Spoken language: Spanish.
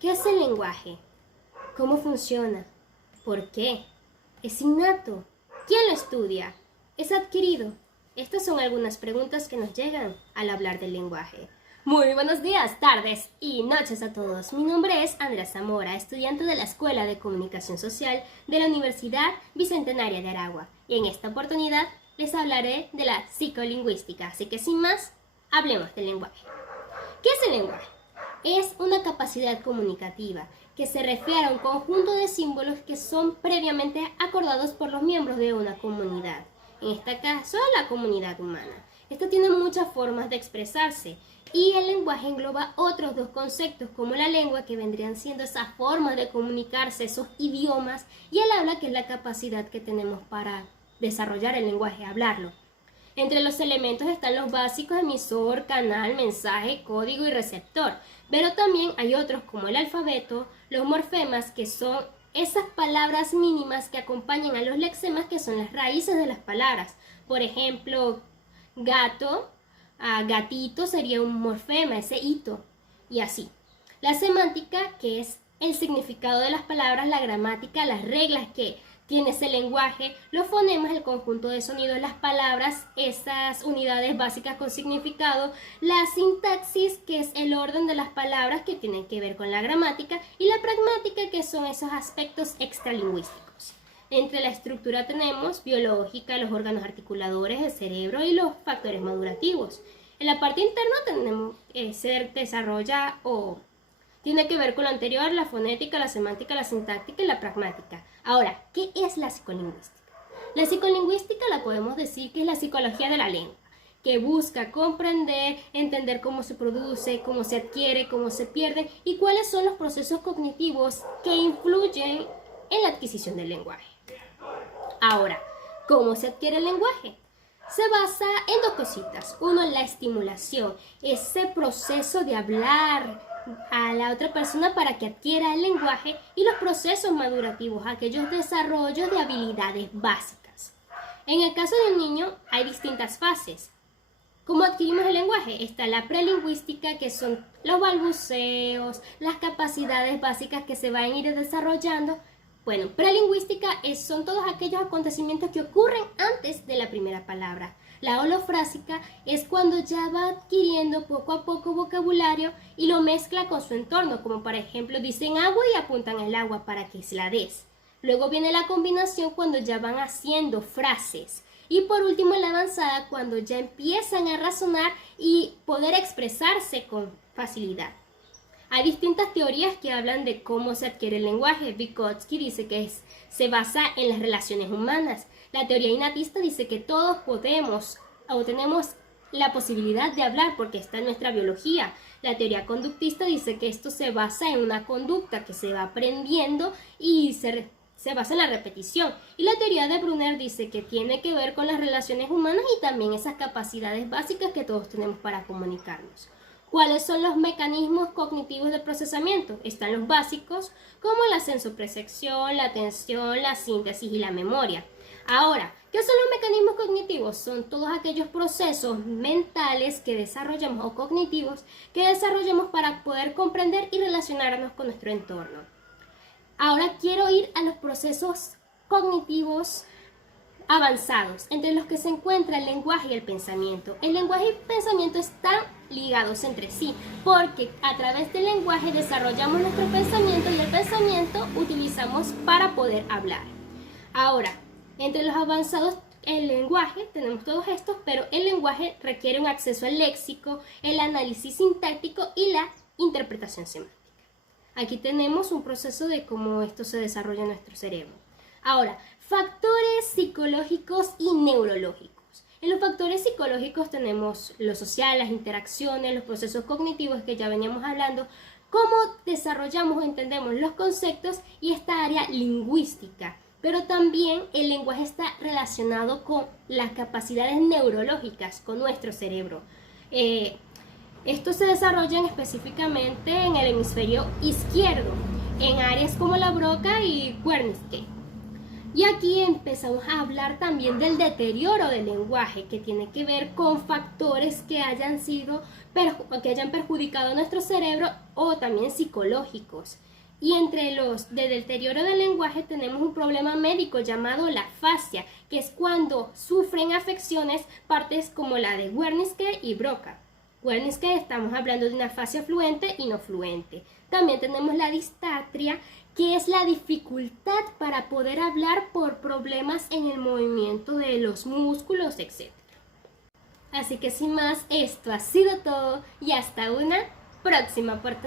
¿Qué es el lenguaje? ¿Cómo funciona? ¿Por qué? ¿Es innato? ¿Quién lo estudia? ¿Es adquirido? Estas son algunas preguntas que nos llegan al hablar del lenguaje. Muy buenos días, tardes y noches a todos. Mi nombre es Andrea Zamora, estudiante de la Escuela de Comunicación Social de la Universidad Bicentenaria de Aragua. Y en esta oportunidad les hablaré de la psicolingüística. Así que sin más, hablemos del lenguaje. ¿Qué es el lenguaje? Es una capacidad comunicativa que se refiere a un conjunto de símbolos que son previamente acordados por los miembros de una comunidad. En este caso, la comunidad humana. Esto tiene muchas formas de expresarse y el lenguaje engloba otros dos conceptos como la lengua, que vendrían siendo esas formas de comunicarse, esos idiomas, y el habla, que es la capacidad que tenemos para desarrollar el lenguaje, hablarlo. Entre los elementos están los básicos: emisor, canal, mensaje, código y receptor. Pero también hay otros como el alfabeto, los morfemas, que son esas palabras mínimas que acompañan a los lexemas, que son las raíces de las palabras. Por ejemplo, gato, gatito sería un morfema, ese hito, y así. La semántica, que es el significado de las palabras, la gramática, las reglas que tiene ese lenguaje, los fonemas, el conjunto de sonidos, las palabras, esas unidades básicas con significado, la sintaxis, que es el orden de las palabras que tienen que ver con la gramática, y la pragmática, que son esos aspectos extralingüísticos. Entre la estructura tenemos biológica, los órganos articuladores, el cerebro y los factores madurativos. En la parte interna tenemos, se desarrolla o tiene que ver con lo anterior, la fonética, la semántica, la sintáctica y la pragmática. Ahora, ¿qué es la psicolingüística? La psicolingüística la podemos decir que es la psicología de la lengua, que busca comprender, entender cómo se produce, cómo se adquiere, cómo se pierde y cuáles son los procesos cognitivos que influyen en la adquisición del lenguaje. Ahora, ¿cómo se adquiere el lenguaje? Se basa en dos cositas. Uno, la estimulación, ese proceso de hablar a la otra persona para que adquiera el lenguaje, y los procesos madurativos, aquellos desarrollos de habilidades básicas. En el caso de un niño hay distintas fases. ¿Cómo adquirimos el lenguaje? Está la prelingüística, que son los balbuceos, las capacidades básicas que se van a ir desarrollando. Bueno, prelingüística son todos aquellos acontecimientos que ocurren antes de la primera palabra. La holofrásica es cuando ya va adquiriendo poco a poco vocabulario y lo mezcla con su entorno, como por ejemplo dicen agua y apuntan el agua para que se la des. Luego viene la combinación, cuando ya van haciendo frases. Y por último, la avanzada, cuando ya empiezan a razonar y poder expresarse con facilidad. Hay distintas teorías que hablan de cómo se adquiere el lenguaje. Vygotsky dice que se basa en las relaciones humanas. La teoría innatista dice que todos podemos o tenemos la posibilidad de hablar porque está en nuestra biología. La teoría conductista dice que esto se basa en una conducta que se va aprendiendo y se basa en la repetición. Y la teoría de Brunner dice que tiene que ver con las relaciones humanas y también esas capacidades básicas que todos tenemos para comunicarnos. ¿Cuáles son los mecanismos cognitivos de procesamiento? Están los básicos, como la sensopercepción, la atención, la síntesis y la memoria. Ahora, ¿qué son los mecanismos cognitivos? Son todos aquellos procesos mentales que desarrollamos, o cognitivos, que desarrollamos para poder comprender y relacionarnos con nuestro entorno. Ahora quiero ir a los procesos cognitivos avanzados, entre los que se encuentra el lenguaje y el pensamiento. El lenguaje y el pensamiento están ligados entre sí, porque a través del lenguaje desarrollamos nuestro pensamiento y el pensamiento utilizamos para poder hablar. Ahora, entre los avanzados el lenguaje tenemos todos estos, pero el lenguaje requiere un acceso al léxico, el análisis sintáctico y la interpretación semántica. Aquí tenemos un proceso de cómo esto se desarrolla en nuestro cerebro. Ahora, factores psicológicos y neurológicos. En los factores psicológicos tenemos lo social, las interacciones, los procesos cognitivos que ya veníamos hablando, cómo desarrollamos o entendemos los conceptos y esta área lingüística. Pero también el lenguaje está relacionado con las capacidades neurológicas, con nuestro cerebro. Estos se desarrollan específicamente en el hemisferio izquierdo, en áreas como la Broca y Wernicke. Y aquí empezamos a hablar también del deterioro del lenguaje, que tiene que ver con factores que hayan perjudicado nuestro cerebro o también psicológicos. Y entre los de deterioro del lenguaje tenemos un problema médico llamado la afasia, que es cuando sufren afecciones partes como la de Wernicke y Broca. Wernicke, estamos hablando de una afasia fluente y no fluente. También tenemos la distatria, que es la dificultad para poder hablar por problemas en el movimiento de los músculos, etc. Así que sin más, esto ha sido todo y hasta una próxima oportunidad.